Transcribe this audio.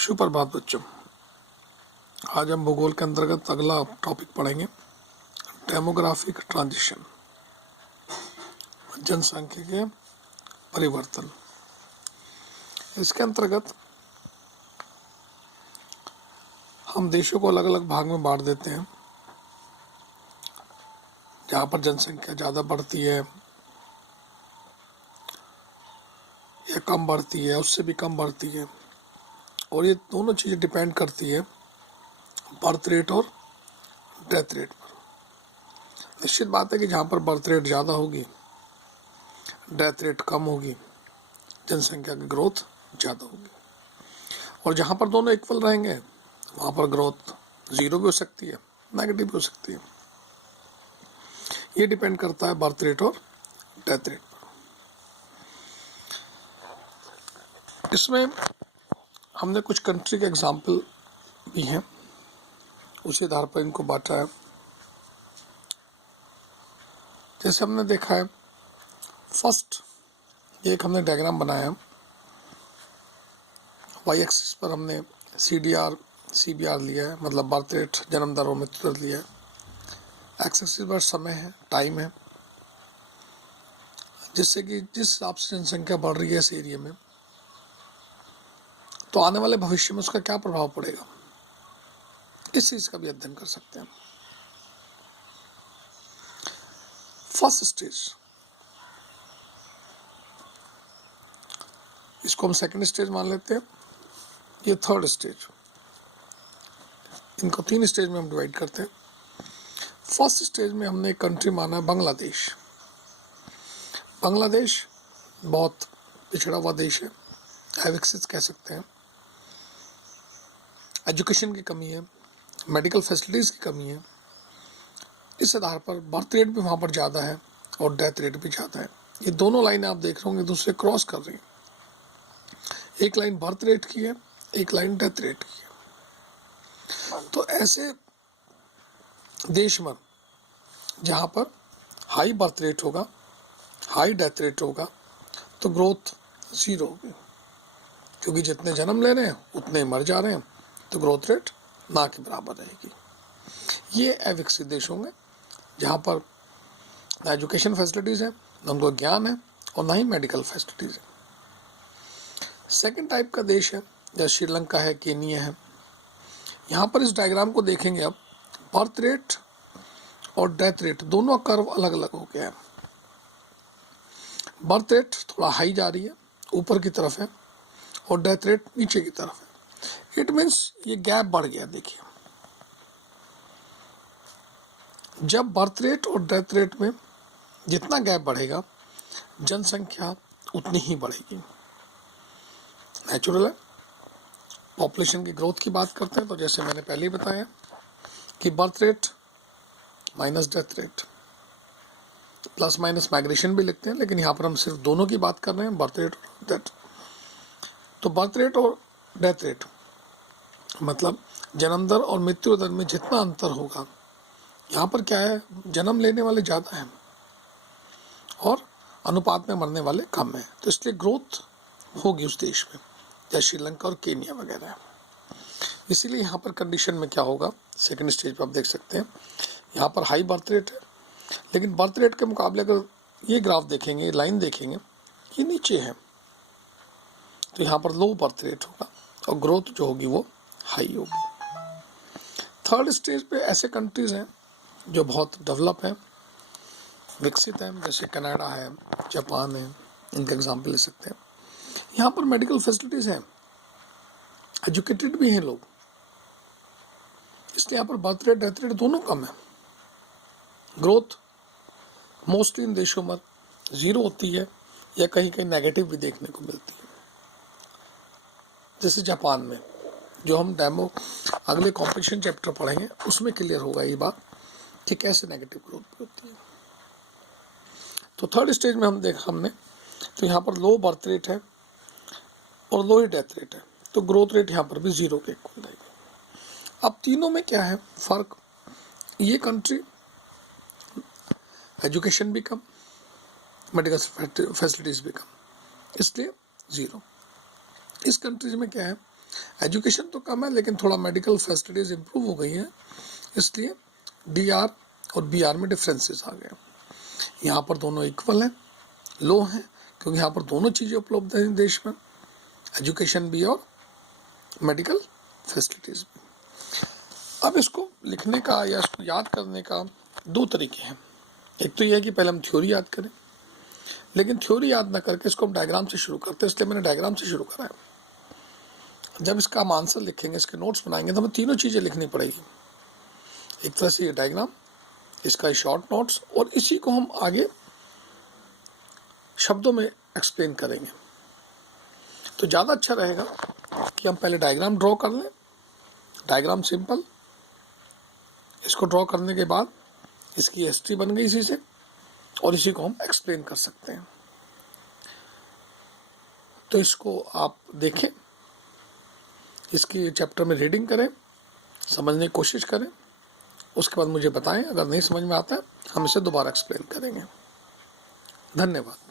सुप्रभात बच्चों। आज हम भूगोल के अंतर्गत अगला टॉपिक पढ़ेंगे, डेमोग्राफिक ट्रांजिशन, जनसांख्यिकीय परिवर्तन। इसके अंतर्गत हम देशों को अलग अलग भाग में बांट देते हैं। जहाँ पर जनसंख्या ज़्यादा बढ़ती है या कम बढ़ती है, उससे भी कम बढ़ती है, और ये दोनों चीज़ें डिपेंड करती है बर्थ रेट और डेथ रेट पर। निश्चित बात है कि जहाँ पर बर्थ रेट ज़्यादा होगी, डेथ रेट कम होगी, जनसंख्या की ग्रोथ ज़्यादा होगी। और जहाँ पर दोनों इक्वल रहेंगे वहाँ पर ग्रोथ ज़ीरो भी हो सकती है, नेगेटिव भी हो सकती है। ये डिपेंड करता है बर्थ रेट और डेथ रेट पर। इसमें हमने कुछ कंट्री के एग्जाम्पल भी हैं, उसी आधार पर इनको बांटा है। जैसे हमने देखा है, फर्स्ट एक हमने डायग्राम बनाया है। वाई एक्सिस पर हमने CDR CBR लिया है, मतलब बर्थ रेट, जन्म दर और मृत्यु दर लिया है। एक्स एक्सिस पर समय है, टाइम है, जिससे कि जिस हिसाब से जनसंख्या बढ़ रही है इस एरिया में, तो आने वाले भविष्य में उसका क्या प्रभाव पड़ेगा, इस चीज़ का भी अध्ययन कर सकते हैं। फर्स्ट स्टेज, इसको हम सेकंड स्टेज मान लेते हैं, ये थर्ड स्टेज। इनको 3 स्टेज में हम डिवाइड करते हैं। फर्स्ट स्टेज में हमने एक कंट्री माना है बांग्लादेश। बांग्लादेश बहुत पिछड़ा हुआ देश है, अविकसित कह सकते हैं। एजुकेशन की कमी है, मेडिकल फैसिलिटीज़ की कमी है। इस आधार पर बर्थ रेट भी वहाँ पर ज़्यादा है और डेथ रेट भी ज़्यादा है। ये दोनों लाइनें आप देख रहे होंगे दूसरे क्रॉस कर रही हैं। एक लाइन बर्थ रेट की है, एक लाइन डेथ रेट की है। तो ऐसे देश में जहाँ पर हाई बर्थ रेट होगा, हाई डेथ रेट होगा, तो ग्रोथ ज़ीरो होगी, क्योंकि जितने जन्म ले रहे हैं उतने मर जा रहे हैं, तो ग्रोथ रेट ना के बराबर रहेगी। ये अविकसित देश होंगे जहाँ पर ना एजुकेशन फैसिलिटीज़ है, ना उनको ज्ञान है, और ना ही मेडिकल फैसिलिटीज़ है। सेकंड टाइप का देश है जैसे श्रीलंका है, केनिया है। यहाँ पर इस डायग्राम को देखेंगे अब, बर्थ रेट और डेथ रेट दोनों कर्व अलग अलग हो गया है। बर्थ रेट थोड़ा हाई जा रही है, ऊपर की तरफ है, और डेथ रेट नीचे की तरफ है। इट मीन्स ये गैप बढ़ गया। देखिए, जब बर्थ रेट और डेथ रेट में जितना गैप बढ़ेगा, जनसंख्या उतनी ही बढ़ेगी। नेचुरल है। पॉपुलेशन की ग्रोथ की बात करते हैं तो जैसे मैंने पहले ही बताया कि birth rate minus death rate, plus minus migration भी लिखते हैं, लेकिन यहाँ पर हम सिर्फ दोनों की बात कर रहे हैं, बर्थ रेट और डेथ। तो बर्थ रेट और डेथ रेट मतलब जन्म दर और मृत्यु दर में जितना अंतर होगा, यहाँ पर क्या है, जन्म लेने वाले ज़्यादा हैं और अनुपात में मरने वाले कम हैं, तो इसलिए ग्रोथ होगी उस देश में, जैसे श्रीलंका और केनिया वगैरह। इसीलिए यहाँ पर कंडीशन में क्या होगा, सेकंड स्टेज पर आप देख सकते हैं, यहाँ पर हाई बर्थ रेट है, लेकिन बर्थ रेट के मुकाबले अगर ये ग्राफ देखेंगे, लाइन देखेंगे, ये नीचे है, तो यहाँ पर लो बर्थ रेट होगा और ग्रोथ जो होगी वो हाई होगी। थर्ड स्टेज पे ऐसे कंट्रीज़ हैं जो बहुत डेवलप हैं, विकसित हैं, जैसे कनाडा है, जापान है, इनका एग्जाम्पल ले सकते हैं। यहाँ पर मेडिकल फैसिलिटीज़ हैं, एजुकेटेड भी हैं लोग, इसलिए यहाँ पर बर्थ रेट डेथ रेट दोनों कम है। ग्रोथ मोस्टली इन देशों में ज़ीरो होती है या कहीं कहीं नेगेटिव भी देखने को मिलती है। जैसे जापान में, जो हम डेमो अगले कॉम्पिटिशन चैप्टर पढ़ेंगे उसमें क्लियर होगा ये बात कि कैसे नेगेटिव ग्रोथ भी होती है। तो थर्ड स्टेज में हमने तो यहाँ पर लो बर्थ रेट है और लो ही डेथ रेट है, तो ग्रोथ रेट यहाँ पर भी ज़ीरो के इक्वल रहेगी। अब तीनों में क्या है फ़र्क, ये कंट्री एजुकेशन भी कम, मेडिकल फैसिलिटीज़ भी कम, इसलिए ज़ीरो। इस कंट्रीज में क्या है, एजुकेशन तो कम है लेकिन थोड़ा मेडिकल फैसिलिटीज़ इम्प्रूव हो गई हैं, इसलिए DR और BR में डिफरेंसेस आ गए। यहाँ पर दोनों इक्वल हैं, लो हैं, क्योंकि यहाँ पर दोनों चीज़ें उपलब्ध हैं देश में, एजुकेशन भी और मेडिकल फैसिलिटीज़ भी। अब इसको लिखने का या इसको याद करने का दो तरीके हैं। एक तो यह है कि पहले हम थ्योरी याद करें, लेकिन थ्योरी याद ना करके इसको हम डायग्राम से शुरू करते हैं, इसलिए मैंने डायग्राम से शुरू करा है। जब इसका हम आंसर लिखेंगे, इसके नोट्स बनाएंगे, तो हमें तीनों चीज़ें लिखनी पड़ेगी। एक तरह से ये डायग्राम, इसका शॉर्ट नोट्स, और इसी को हम आगे शब्दों में एक्सप्लेन करेंगे। तो ज़्यादा अच्छा रहेगा कि हम पहले डायग्राम ड्रॉ कर लें। डायग्राम सिंपल, इसको ड्रॉ करने के बाद इसकी हिस्ट्री बन गई इसी से, और इसी को हम एक्सप्लेन कर सकते हैं। तो इसको आप देखें, इसकी चैप्टर में रीडिंग करें, समझने की कोशिश करें, उसके बाद मुझे बताएं। अगर नहीं समझ में आता है हम इसे दोबारा एक्सप्लेन करेंगे। धन्यवाद।